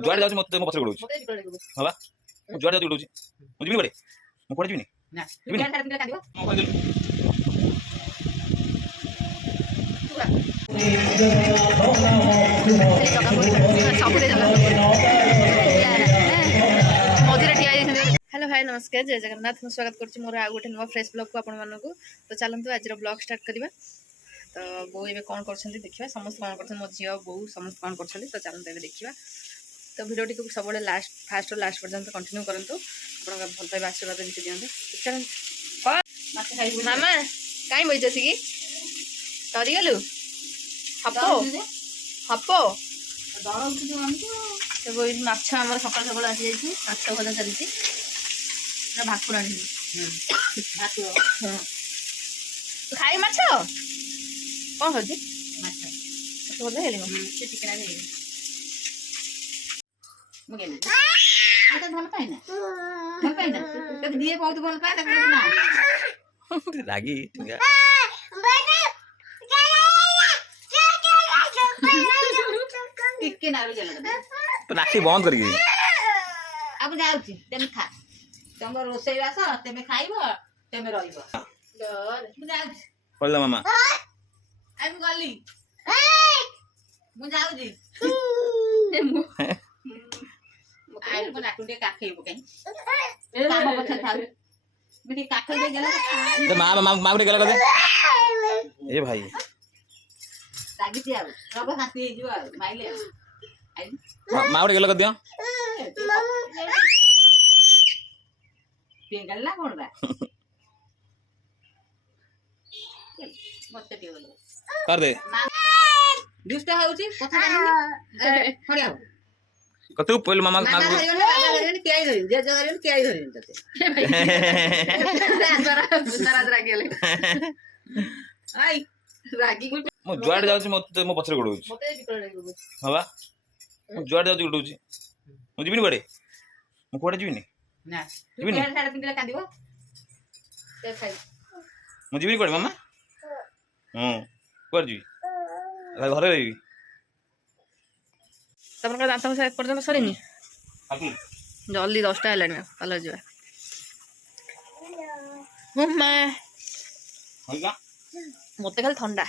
जुआड़ जाउछि मते मो पछरे गोडौछि हाबा मो जुआड़ जाउछि गोडौछि मो जिबिनी बडे मो कोडे जिबिनी ना जिबिनी सारे दिन कांदिबो मो कोडे हेलो भाई नमस्कार जय जगन्नाथ मैं स्वागत करुँच मोर आ गए नुआ फ्रेश ब्लॉग को आपण मानक तो चलतु आज ब्लॉग स्टार्ट करवा तो बो ए कौन कर देखा समस्त कौन कर मो झी बो समस्त कौन कर तो चलते देखा तो भिडियो टी सब लास्ट फास्ट लास्ट पर्यंत कंटिन्यू करूँ आप भल पाइबा आशीर्वाद नीचे दिखाते मामा कहीं बही कि डरीगलु हपो हपो माछ आम सकाल सकाल आसी जाइए माछ भजा चलती भाकुर आनी खाई माछ कौन कर भजा है भल पाइना भल पाइना दिए बहुत भल पाए रागी टिके नारु गेल तो नाकी बंद कर अब जाउची तेमे खा तुम रोसई बास तेमे खाइबो तेमे रहिबो मु जाउची पड़ला मामा आई गली मु जाउची आई को नाटुटे काखेइबो कहीं काम बछ थाउ मिठी काखे दे गेला तो मामा रे गेला कदे ए भाई रागी आ रब शांति हे जो माइले आई मामा रे गेला कदे पेंगल ना कोन बा मत दियो कर दे दुष्ट होउची कथा जानिनी खड़िया हो कतु पहले मामा ना धरियो केई धरियो जे धरियो केई धरियो तते सारा रागी ले आई रागी को मो जुआड़ जाउछि मते मो पछरे गोडौछि मते बिकल लागो हाबा मो जुआड़ जाउछि गोडौछि मो जिबिनी बडे मो कोडे जिबिनी ना जिबिनी सारे दिन कांदिबो ते खाई मो जिबिनी कोडे मामा कोड जिबि घरे रहिबी तब दांत घसा एक पर्यंत सरीनी आकि जल्दी 10टा है पार्लर जा होइगा मत खाली ठंडा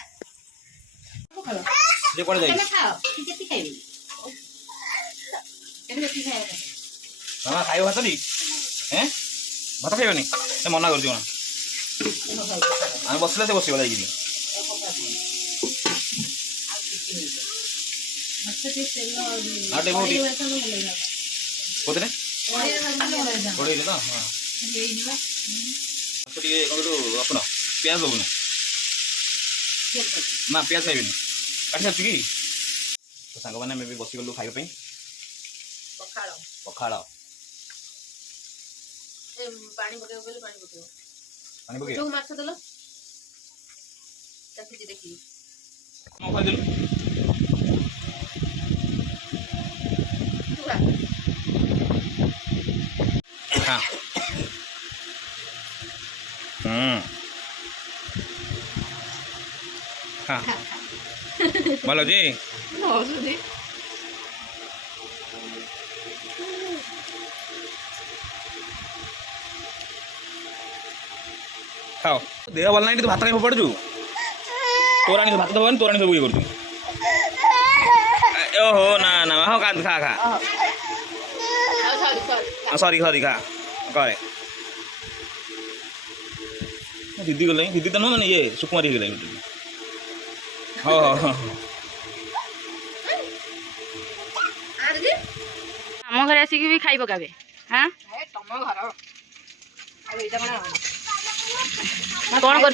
जे कोडे जाई खाओ किती खाइबी एने किती खाइबो मामा खाइबो भात नी हैं भात खाइबनी ए मना कर दियो ना हम बसले से बसिबो जाई आटे मोटी कोतने कोड़े ले ना हां अच्छा ये कौन तो अपन प्याज दबुने ना प्याज खाइबनी काटी सकछि की तो संग माने में भी बसी गलु खाइबो पई पखाड़ पखाड़ ए पानी बकेबो बोले पानी बकेबो पानी बके तो माछ दलो देखि देखि मो खा दिलु हाँ हाँ बोलो जी खाओ देह भल ना तो भात कहीं फोपाड़ू तोराणी भात दबन तोराणी सब ये कर ओहो ना ना हाँ खा खा खा सॉरी सॉरी खा करे दीदी गल दीदी तो नुह मैंने ये सुकुमारी गला हाँ हाँ आम घर आसिक भी खाई पकाबे हाँ तम घर कौन कर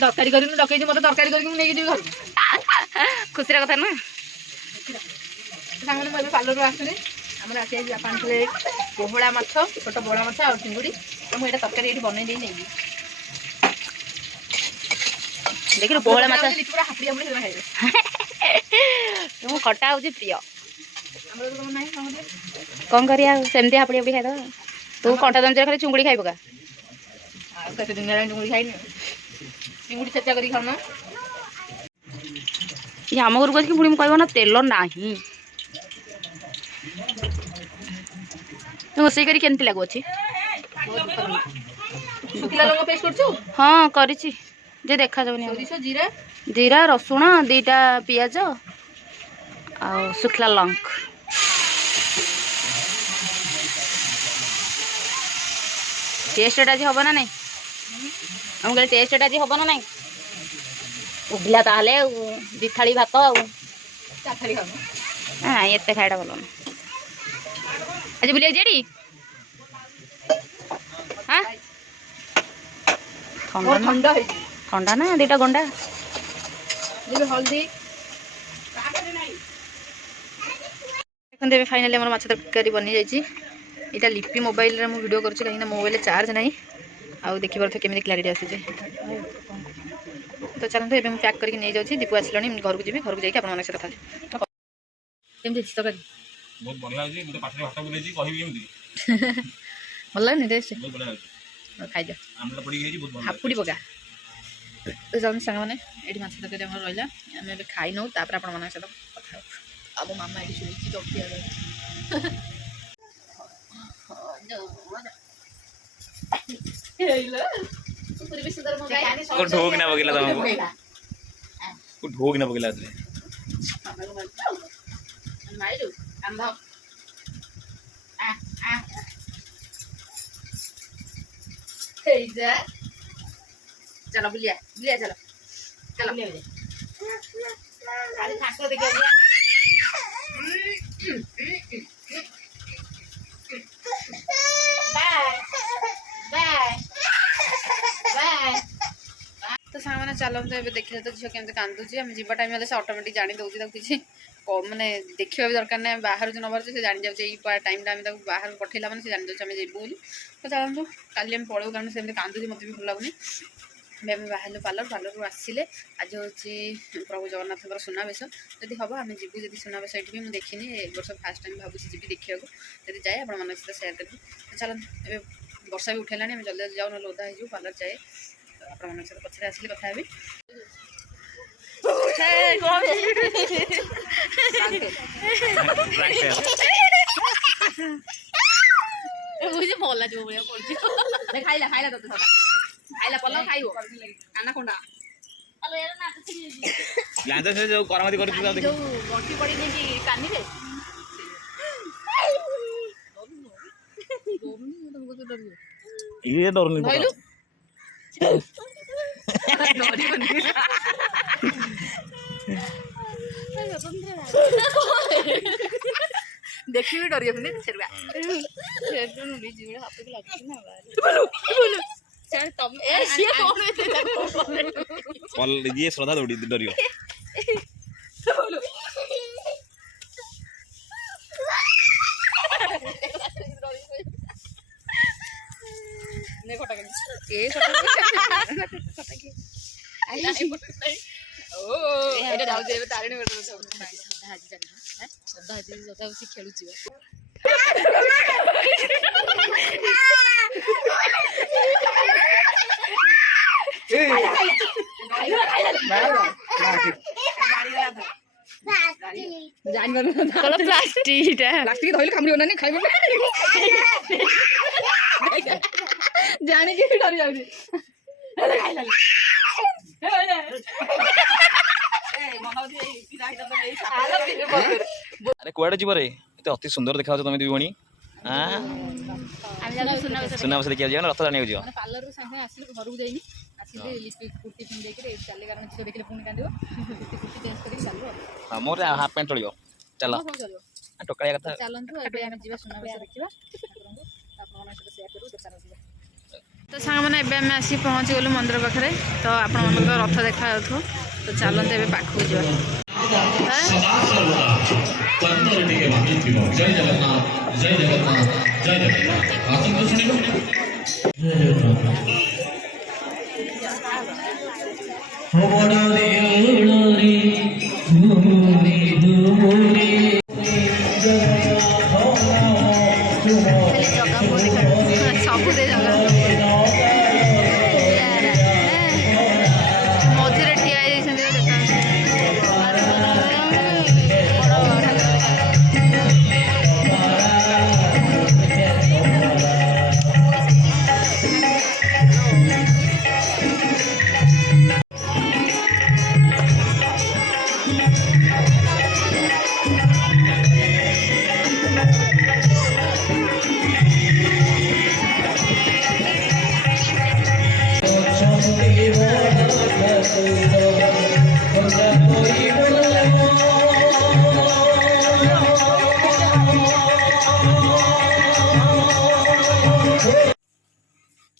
तरकारी कर डकई मत तरकारी करके नहीं घर खुशी कथा ना सांगे मुझे पार्लर आसुनी आम आसी आने पोहड़ा माछ छोट बड़ा माछ आ चिंगुड़ी तो मुझे तरकारी ये बनई नहीं देख पोहड़ा माछ पूरा हापड़ी हापड़ी खाइबे तुम खटा हूँ प्रिय कौन करिया सेमती हापड़ी हापड़ी खाइद तू कंटा दंजर खाली चुंगुड़ी खाई पका कते दिन चुंगुड़ी खाई चिंगुड़ी चर्चा करी खाऊना ये आम घर को पुणी कह ना तेल ना ରୋଷେଇ କରି କେମିତି ଲାଗୁଛି? ଶୁଖିଲା ଲଙ୍କା ପେଷ୍ଟ କରୁଛୁ? ହଁ କରିଛି ଯେ ଦେଖାଯାଉନି। ସୋରିଷ ଜିରା ଜିରା ରସୁଣ 2ଟା ପିଆଜ ଆଉ ଶୁଖିଲା ଲଙ୍କା। टेस्ट आज हम ना नहीं हम कहते टेस्ट आज हम ना नहीं उगला ताले दी थाली भात हाँ ये खाइटा भल आज बुले जेडी हाँ ठंडा ठंडा ना 2टा गंडा हल्दी देखते फाइनाली मोर माछ तरकारी बनी जाइए। यहाँ लिपि मोबाइल रे मु वीडियो करूँ कहीं मोबाइल चार्ज नहीं आउ देखी पारे केमी क्लारिटी आसी। तो चलते एवं पैक करके नहीं जाऊँ दीपू आसला घर को जी घर को जाकि आप कथा बहुत बढ़िया होची मते पाछरे हटा बुलेची कहिबी एमती भल लागनी टेस्ट बहुत बढ़िया होची खाई जा आमला पड़ी गई बहुत बढ़िया हापुड़ी पका तो जाऊँ सांग मैंने ये माछ तरकारी आम रहा आम ए खाई नौ तापर आप सहित कथा अब मामा ये शुणी जल्दी ढोक ना बगिला तुमको ढोक ना बगिला चलो बुलिया बुलिया चलो चलो ठाकुर देखिए तो सांग मैंने चलते तो देखिए तो झील केमती कांदुची आम जीवा टाइम से ऑटोमेटिक जानी दौर किसी मैंने देखा भी दरकार ना बाहर जो नबार से जानी जाए टाइम बाहर पठेला मैंने जानी जाऊँ आम जीवु बोली तो चलतु काली आम पलू कारण से कांदुची मत भी भल लगुनि आम बाहर पार्लर पार्लर आसिले आज हूँ प्रभु जगन्नाथ सुनावेश जदि हम आम जीवु जी सुनावेश ये भी मुझे देखनी वर्ष फास्ट टाइम भावी जी देखा जब जाए आप सहित सेयार करी चलते ए वर्षा भी उठेला जल्दी जल्दी जाऊ ना ओदा हो पार्लर जाए आप सहित पछे आसिले कथा भी भला जो खाइला खाइला तो खाइला पल्ल खाइबो आना कोंडा अलो यार ना लांदा से जो करामती करती था जो गंठी पड़ी नहीं कि कानी रे ये डर नहीं भइलु देखी भी डरिए अपने छेरवा छेरवा नु जीवड़े हाथ को लागछ ना बोलो बोलो चल तुम ए ये कौन है पल ये श्रद्धा दौड़ी डरियो बोलो ने फटा के ए फटा के आई ओ एटा डाउ देबे तारिणी बेटा सब श्रद्धा आज जानी हैं श्रद्धा आज जता उसी खेलु छी प्लास्टिक धोइले खामरी ओना नहीं खाइबो जाने के डर जाउनी अरे कुआडे जीव रे एते अति सुंदर देखा तुम दुई भणी हां सुनावस देखिया रथ जाने जीव पार्लर संगे आसिले घर को जाइनी आसिले लिपि कुर्ती पिन देके चले कारण झियो देखले पुणी कांदियो कुर्ती चेंज करी चलो हां मोर हाफ पैंट चलियो चलो टोकाया कथा चलंतु एबे हम जीवा सुनावस देखिबा आपन मन से शेयर करू दरकार हो तो सांग मैंने एबे हम आसी पहुंच गलु मंदिर पाखरे तो आपण मन रथ देखा जाथो तो चलंत एबे पाखु जीवा जय जगन्नाथ जय जगन्नाथ जय जगन्नाथ आसन तो सुनियो जय जगन्नाथ हो बड़ा रे रे धूरी धूरी सब दे जगह मझे ठिया देखा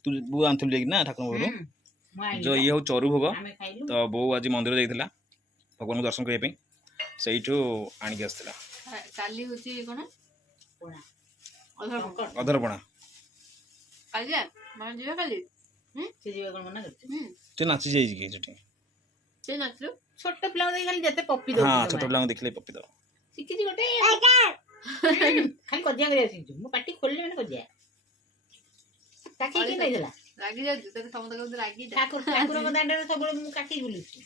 ତୁ ବୋଉ ଆଣିଥିଲୁ ଯାଇକି ନା ଠାକୁରଙ୍କ ଘରୁ ଯୋଉ ଇଏ ହଉ ଚରୁ ଭୋଗ ତ ବୋଉ ଆଜି ମନ୍ଦିର ଯାଇଥିଲା ଭଗବାନଙ୍କୁ ଦର୍ଶନ କରିବା ପାଇଁ ସେଇଠୁ ଆଣିକି ଆସିଥିଲା କାଲି ହଉଛି କଣ ଅଧରପଣା କାଲି ଯିବା କାଲି ସେ ଯିବା କଣ ମନା କରୁଛି ସେ ନାଚି ଯାଇଛି କି ସେଠି ସେ ନାଚିଲୁ ଛୋଟ ପିଲାଙ୍କୁ ଦେଇ ଖାଲି ଯେତେ ପପି ହଁ ଦଉଛି ଛୋଟ ପିଲାଙ୍କୁ ଦେଖିଲେ ପପି ଦବ ଶିଖିଛି ଗୋଟେ ଖାଲି କଜିଆ କରିବା ଶିଖିଛୁ ମୁଁ ପାଟି ଖୋଲିଲି ମାନେ କଜିଆ କାକି କି ନେଇଥିଲା ରାଗି ଯାଉଛି ତାକୁ ସମସ୍ତେ କହୁଛନ୍ତି ରାଗି ଠାକୁରଙ୍କ ଦାଣ୍ଡରେ ସବୁବେଳେ ମୁଁ କାକି ବୁଲୁଛି